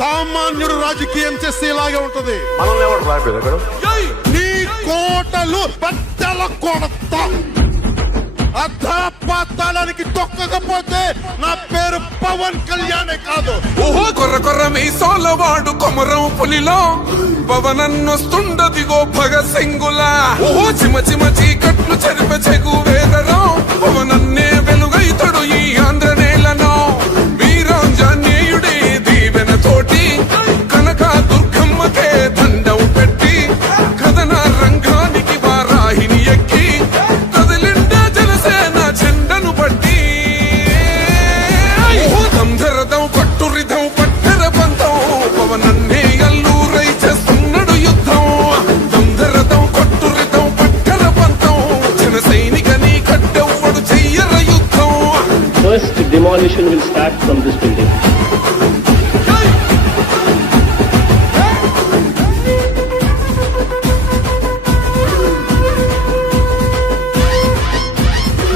సామాన్యుడు రాజకీయం చేస్తే ఇలాగే ఉంటది. మనల్ని ఎవరు రాయలేదు నీ కోటలు బద్దల కొడతా. అధాపాతాళానికి తొక్కకపోతే నా పేరు పవన్ కళ్యాణే కాదు. ఓహో కొర్ర కొర్ర మీ సోలవాడు కొమరం పులిలో పవనన్నొస్తుండదిగో భగత్ సింగులా. ఓహో చిమ చిమ చీకట్లు చెరిప చెగు వేదరం పవనన్నే వెలుగైతడు ఈ ఆంధ్ర నేలను. వీరాంజనేయుడి దీవెన తోటి కనక దుర్గమ్మకే దండం పెట్టి కథన రంగానికి వారాహిని ఎక్కి కదిలిండే జనసేన చెండను పట్టి దంధరదం కొట్టురిదం పట్టర పంతం పవనన్నే అల్లూరై చేస్తున్నాడు యుద్ధం. దంధరదం కొట్టురిదం పట్టర పంతం జన సైనికని కట్టెవ్వడు చెయ్యర యుద్ధం. First demolition will start from this building.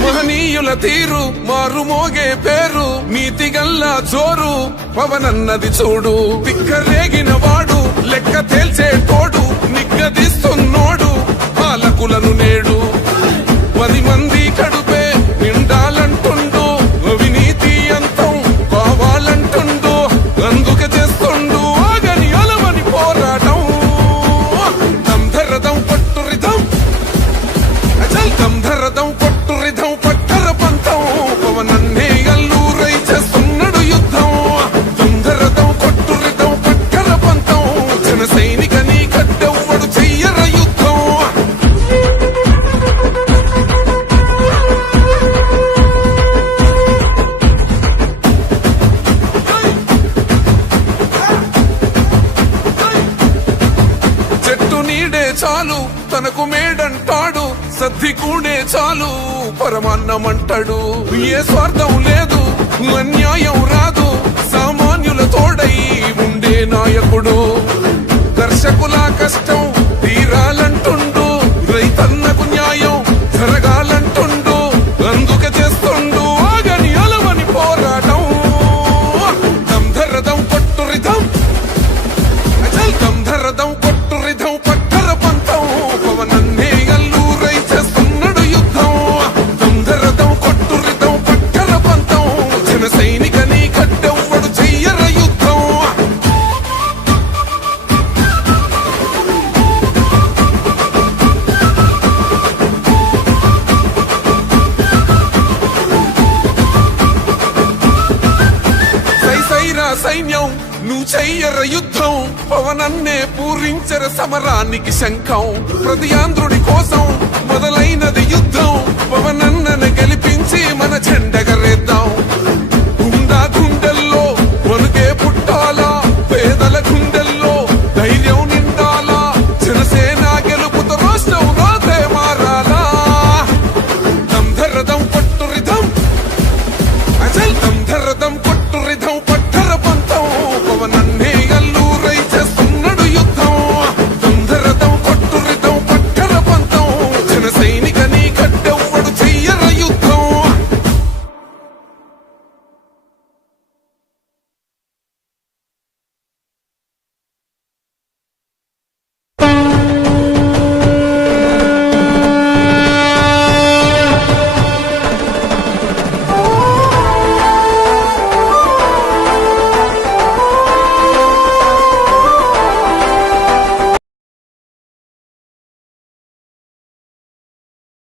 మహనీయుల తీరు మారుమోగే పేరు నీతిగల్లా జోరు పవనన్నది చూడు. తిక్కరేగిన వాడు లెక్క తేల్చే తోడు నిగ్గదిస్తున్నోడు పాలకులను నేడు. 10 మంది కడుపే నిండాలంటుండు అవినీతి అంతం కావాలంటుండు. అందుకే చేస్తుండు ఆగని అలవని పోరాటం. దంధరదం పట్టురిదం అచల్ దంధరదం పట్టురిదం పట్టర పంతం పవనన్నే అల్లూరై చేస్తున్నాడు యుద్ధం. దంధరదం కొట్టురిదం పట్టర పంతం జన సైనికని కట్టెవ్వడు చెయ్యర యుద్ధం. చెట్టు నీడే చాలు తనకు మేడంటాడు సద్ది కూడే చాలు పరమాన్నమంటాడు. ఏ స్వార్థం లేదు అన్యాయం రాదు సామాన్యుల తోడై ఉండే నాయకుడు. కర్షకుల కష్టం తీరాలంటుండు రైతన్నకు న్యాయం జరగాలంటుండు. అందుకే చేస్తుండు ఆగని అలవని పోరాటం. దంధరదం కొట్టురిదం అచల్ దంధరదం కొట్టురిదం పట్టర పంతం పవనన్నే అల్లూరై చేస్తున్నాడు యుద్ధం. దంధరదం కొట్టురిదం పట్టర పంతం జన సైనికని కట్టెవ్వడు చెయ్యర యుద్ధం. సైసైరా సైన్యం నువ్వు చెయ్యర యుద్ధం పవనన్నే పూరించర సమరానికి శంఖం. ప్రతి ఆంధ్రుడి కోసం